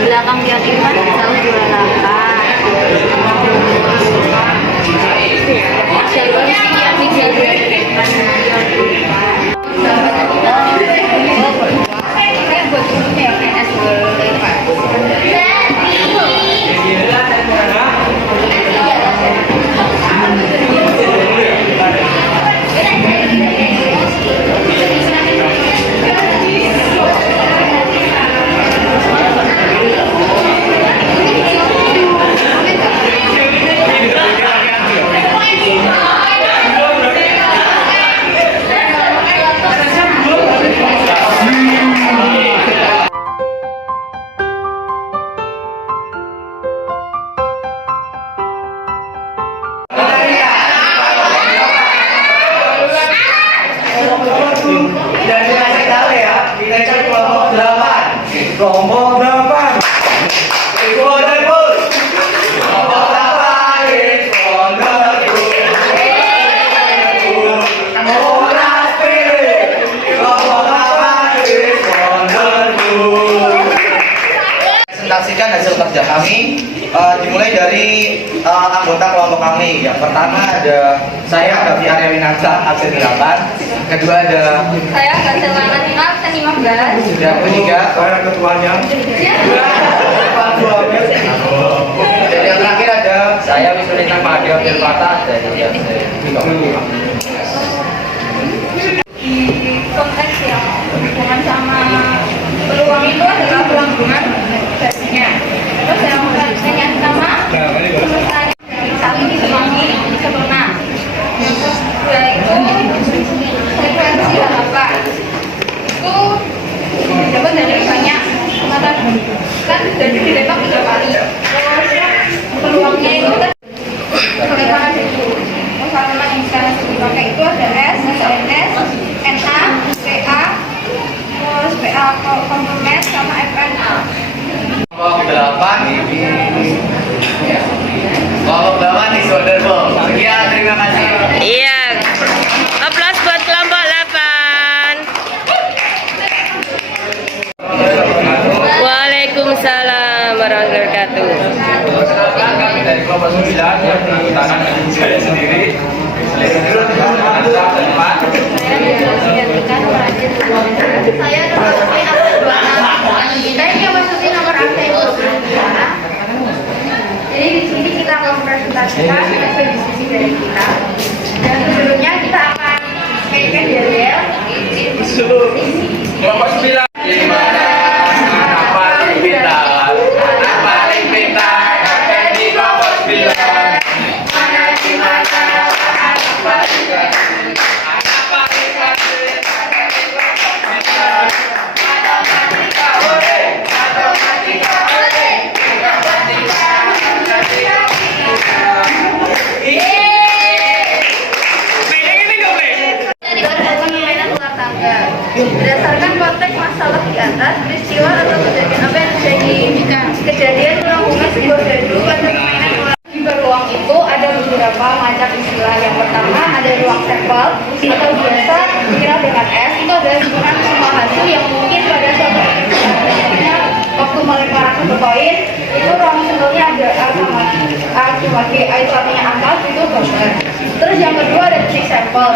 belakang yang Iman jauh presentasikan hasil kerja kami dimulai dari anggota kelompok kami. Yang pertama ada saya Gavi Arya Winarsa absen 8. Kedua ada saya Gacelana Tina absen 15. Dan ketiga saya ketuanya. Dan yang terakhir ada saya Wisnulita Mahadio Firpata dari Konteks yang hubungan sama peluang itu adalah pelanggungan versinya. Terus yang pertama selesai dari 1 dikurangi 1/6, yaitu frekuensi harapan itu dapat dari banyak mata kan dari ditembak 3 kali. Terus peluangnya itu kan bagaimana itu? Tanaman yang sekarang dipakai itu ada S, SNS, NA, PA, terus PA komplement sama FNA. kelompok 8 ini ya. Kelompok 8 is wonderful. Sekian, terima kasih. Iya. Aplaus buat kelompok 8. Waalaikumsalam warahmatullahi wabarakatuh. Kami dari kelompok 9 yang di tangan saya sendiri. Saya memasuki nomor absen. Jadi di sini kita akan mempresentasikan hasil diskusi dari kita. Dan sebelumnya kita akan kaitkan dari Kelompok 9. Di mana anak paling pintar? Anak paling pintar ada di kelompok 9. Mana di mana anak paling cantik? Anak paling cantik ada di kelompok 9. Matematika hore, matematika hore, matematika matematika. dari permainan ular tangga. Berdasarkan konteks masalah di atas, peristiwa atau kejadian apa yang terjadi jika kejadian melambungkan sebuah gaduh pada permainan ular. Di beruang itu ada beberapa macam istilah. Yang pertama ada ruang sampel atau biasa dikenal dengan S. Itu adalah jumlah semua hasil yang mungkin pada suatu waktu melemparan satu koin itu ruang sampelnya ada A sama A cuma G. A itu artinya angka, itu gambar. Terus yang kedua ada titik sampel.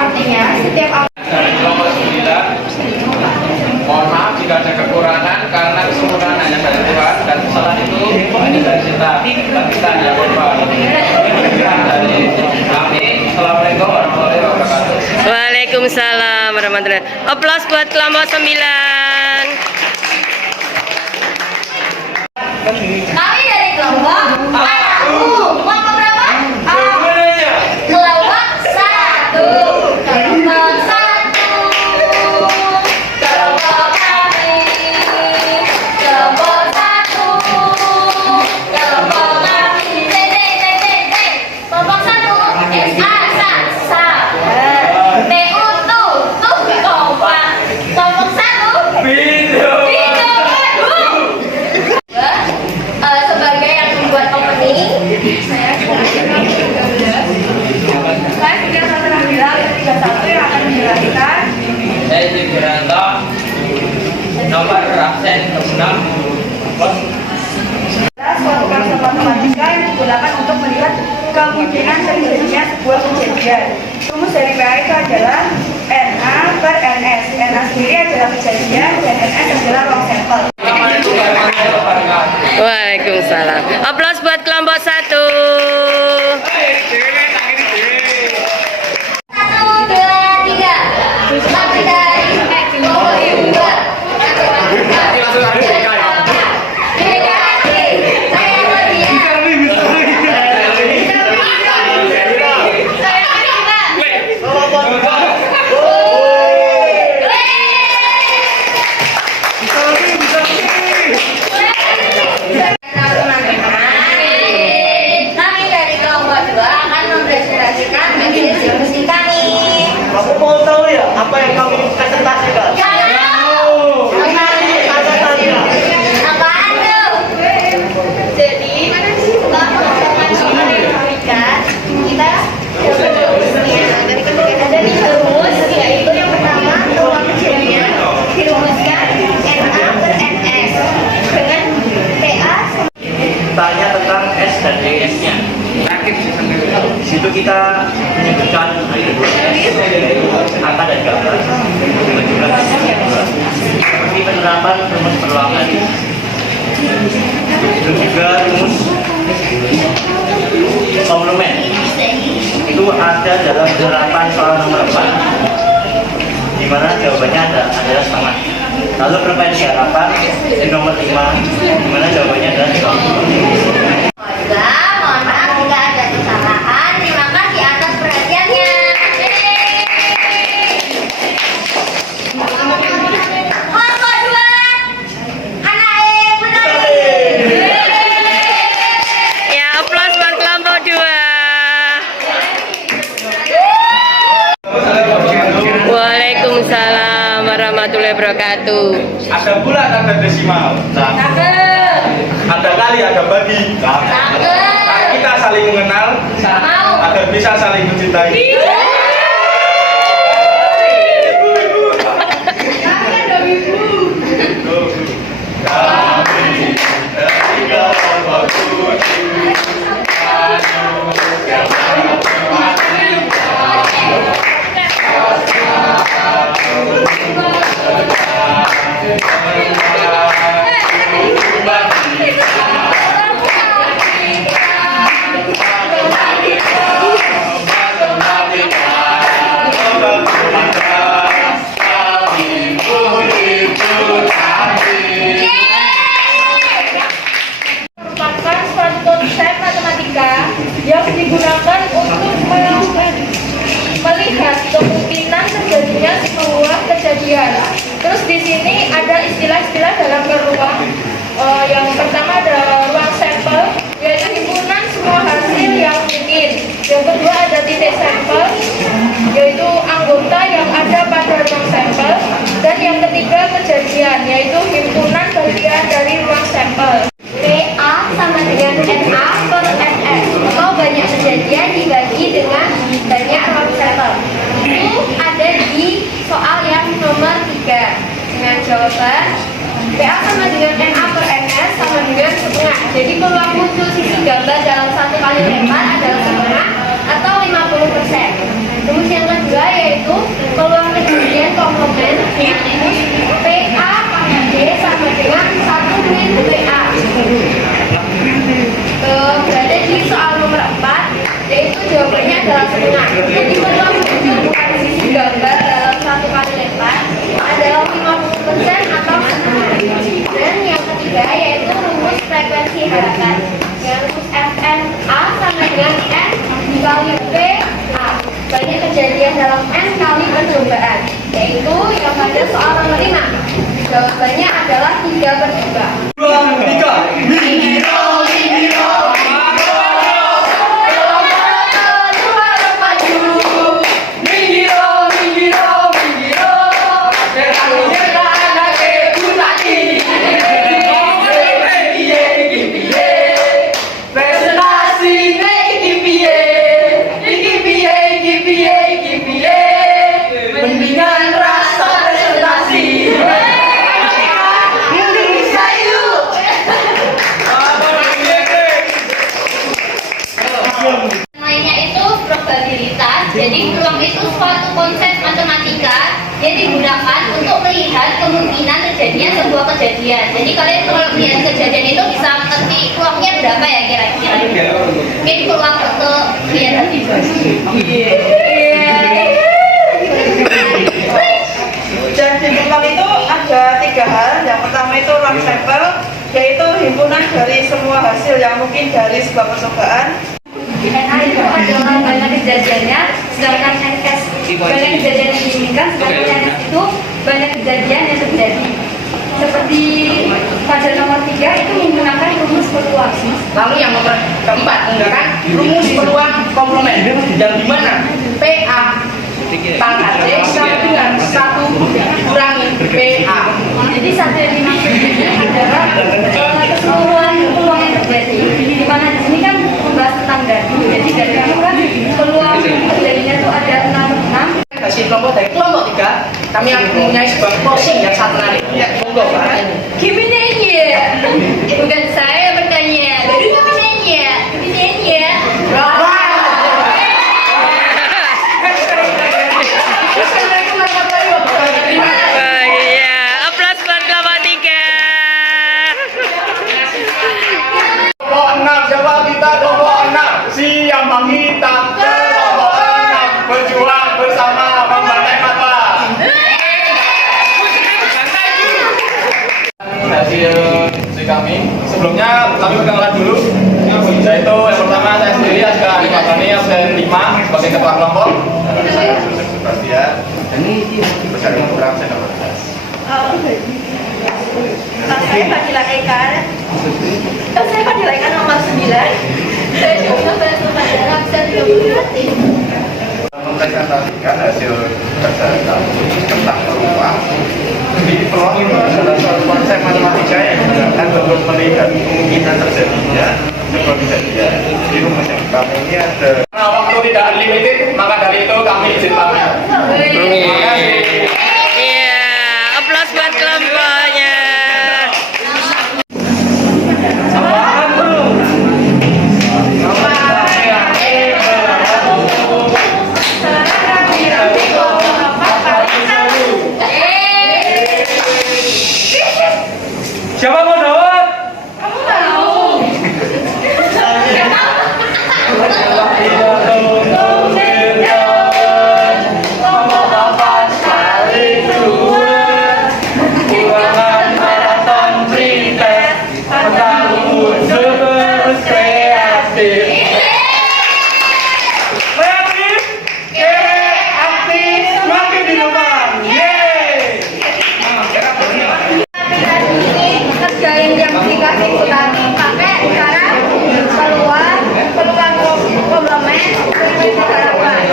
Artinya setiap Dari kelompok 9, mohon maaf jika ada kekurangan karena kesempurnaan hanya dari Tuhan dan kesalahan itu hanya dari kita dan kita hanya korban. Dari kami, Assalamualaikum warahmatullahi wabarakatuh. Waalaikumsalam warahmatullahi wabarakatuh. Aplaus buat kelompok 9. kami dari kelompok kelompok berapa? Kelompok 1. Kelompok 1. Kelompok kami. Kelompok 1. Kelompok kami. Kelompok 1. sa. Tuh kompak. Kelompok 1. Bido. Sebagai yang membuat opening, saya rumus dari PA itu adalah NA per NS. NA sendiri adalah kejadian dan NS adalah ruang sampel. Waalaikumsalam. Aplaus buat kelompok 1. Satu, dua, tiga. Satu dari dua. Kami dari kelompok 2 akan mempresentasikan visi kami. Kamu mau tahu ya apa yang kami presentasikan? Apaan tuh? Jadi, setelah pengembangan soal retorika, kita dapat rumusnya. Ada 3 rumus, yaitu yang pertama, ruang kejadian dirumuskan NA per NS dengan PA sama Tanya tentang S dan DS-nya. Di situ kita menyebutkan angka dan gambar. Seperti penerapan rumus perluangan. Itu juga rumus komplement. Itu ada dalam penerapan soal nomor 4. Di mana jawabannya adalah setengah. Lalu frekuensi harapan di nomor 5, di mana jawabannya adalah 20. Mohon maaf jika ada kesalahan. Terima kasih atas perhatiannya. Kelompok 2, anak Budari. Ya, aplaus buat kelompok 2. Waalaikumsalam warahmatullahi wabarakatuh. Ada bulat, ada desimal. Ada kali, ada bagi. Kita saling mengenal agar bisa saling mencintai. Merupakan suatu konsep matematika yang digunakan untuk melihat kemungkinan terjadinya sebuah kejadian. Terus di sini ada istilah-istilah dalam ruang. Yang pertama ada ruang sampel, yaitu himpunan semua hasil yang mungkin. Yang kedua ada titik sampel, yaitu anggota yang ada pada ruang sampel. Dan yang ketiga kejadian, yaitu himpunan bagian dari ruang sampel. PA sama dengan NA per NS, atau banyak kejadian dibagi dengan banyak ruang sampel. Itu ada di soal yang nomor 3 dengan jawaban PA sama dengan NA per NS sama dengan setengah. Jadi peluang muncul sisi gambar dalam 1 kali lempar adalah setengah atau 50%. Terus yang kedua yaitu peluang kejadian komplement PA pangkat D sama dengan 1 min PA. Berada di soal nomor 4, yaitu jawabannya adalah setengah. Jadi peluang muncul bukan sisi gambar dalam 1 kali lempar adalah 50% atau setengah. Dan yang ketiga yaitu rumus frekuensi harapan. Yang rumus FNA sama dengan N dikali PA. Banyak kejadian dalam N kali percobaan, yaitu yang pada soal nomor 5. Jawabannya adalah 3/3. 2, 3. Mendingan rasa presentasi. Namanya itu probabilitas. Jadi peluang itu terjadinya sebuah kejadian. Jadi kalian kalau lihat kejadian itu bisa ngerti peluangnya berapa ya kira-kira? Mungkin peluang untuk lihat nanti. Dan di peluang itu ada 3 hal. Yang pertama itu ruang sampel, yaitu himpunan dari semua hasil yang mungkin dari sebuah percobaan. NA itu adalah banyak kejadiannya, sedangkan NS banyak kejadian yang diinginkan, sedangkan NS itu banyak kejadian yang terjadi. Seperti pada nomor 3 itu menggunakan rumus peluang. Lalu yang nomor keempat menggunakan rumus peluang komplement yang dimana PA pangkat C sama dengan 1 dikurangi PA. Jadi satu yang dimaksud ini adalah keseluruhan peluang yang terjadi. Di mana di sini kan membahas tentang dadu. Jadi dadu itu kan peluang terjadinya itu ada 6. Hasil kelompok dari kelompok 3 kami akan mempunyai sebuah closing yang sangat menarik. Monggo Pak. Kimi nanya, bukan saya bertanya. Baru kami nanya, kami nanya. Iya, aplaus buat kelompok 3. Kelompok 6, siapa kita kelompok 6? Siapa kita kelompok 6 berjuang bersama membantai mata. Hasil si kami sebelumnya kami perkenalan dulu, yaitu yang pertama saya sendiri Aska Adipatani absen 5 sebagai ketua kelompok. Saya Joseph Sebastian bersama kurang saya 12. Saya Fadila Eka. Saya Fadila Eka nomor 9. Saya juga pada absen 30. Mempresentasikan hasil kerja kami tentang peluang. Di peluang itu adalah suatu konsep matematika yang digunakan untuk melihat kemungkinan terjadinya sebuah kejadian. Di rumus yang kami ini ada. Nah, waktu tidak unlimited, maka dari itu kami izin pamit. Terima kasih. Iya, aplaus buat kelompoknya. Siapa mau jawab? Kerjain yang dikasih utami pakai cara peluang komplement harapan.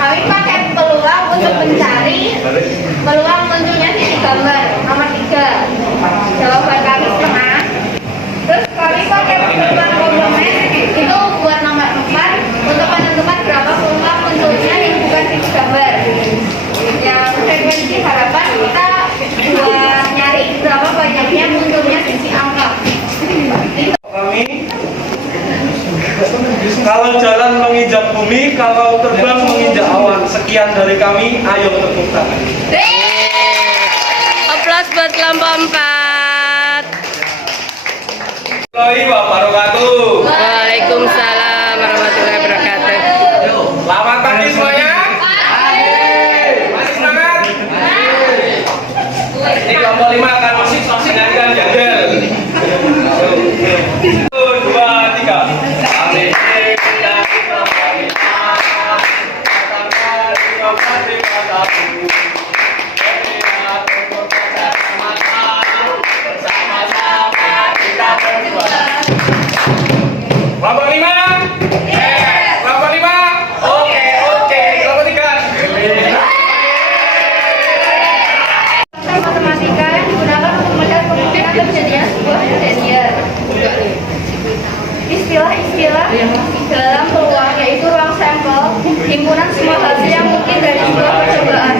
Kami pakai peluang untuk mencari peluang munculnya titik gambar nomor 3. Jawaban kami setengah. Terus kami pakai peluang komplement itu buat nomor 4 untuk menentukan berapa peluang munculnya yang bukan titik gambar. Yang frekuensi harapan kita buat nyari berapa banyaknya munculnya sisi angka. Kami kalau jalan menginjak bumi, kalau terbang menginjak awan. Sekian dari kami, ayo tepuk tangan. Aplaus buat kelompok 4. Assalamualaikum wabarakatuh. Waalaikumsalam warahmatullahi wabarakatuh. Selamat pagi semuanya. Masih semangat? Ini kelompok 5 akan menyanyikan jadwal. 1, 2, 3. Kami kita kelompok 5. Datangkan di kelompok 1. Bersama-sama kita berjuang. Kelompok 5? Kelompok 5? Oke. Kelompok 3? Matematika yang digunakan untuk melihat kemungkinan terjadinya sebuah kejadian. Istilah-istilah dalam peluang yaitu ruang sampel, himpunan semua hasil yang mungkin dari sebuah percobaan.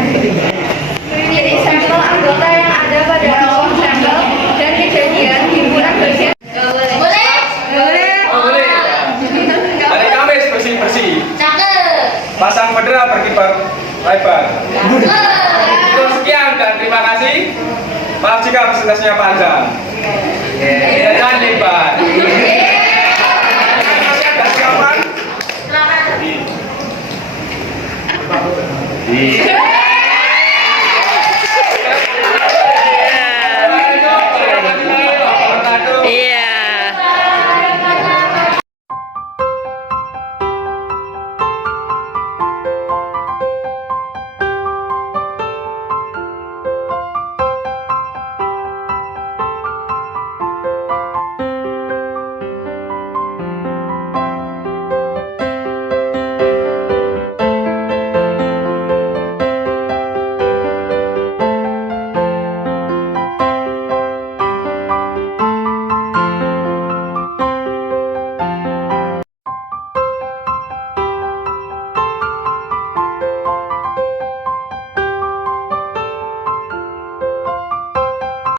Titik sampel anggota yang ada pada ruang sampel dan kejadian himpunan bagian. Boleh. Boleh. Hari Kamis bersih-bersih. Cakep. olahraga. Oke.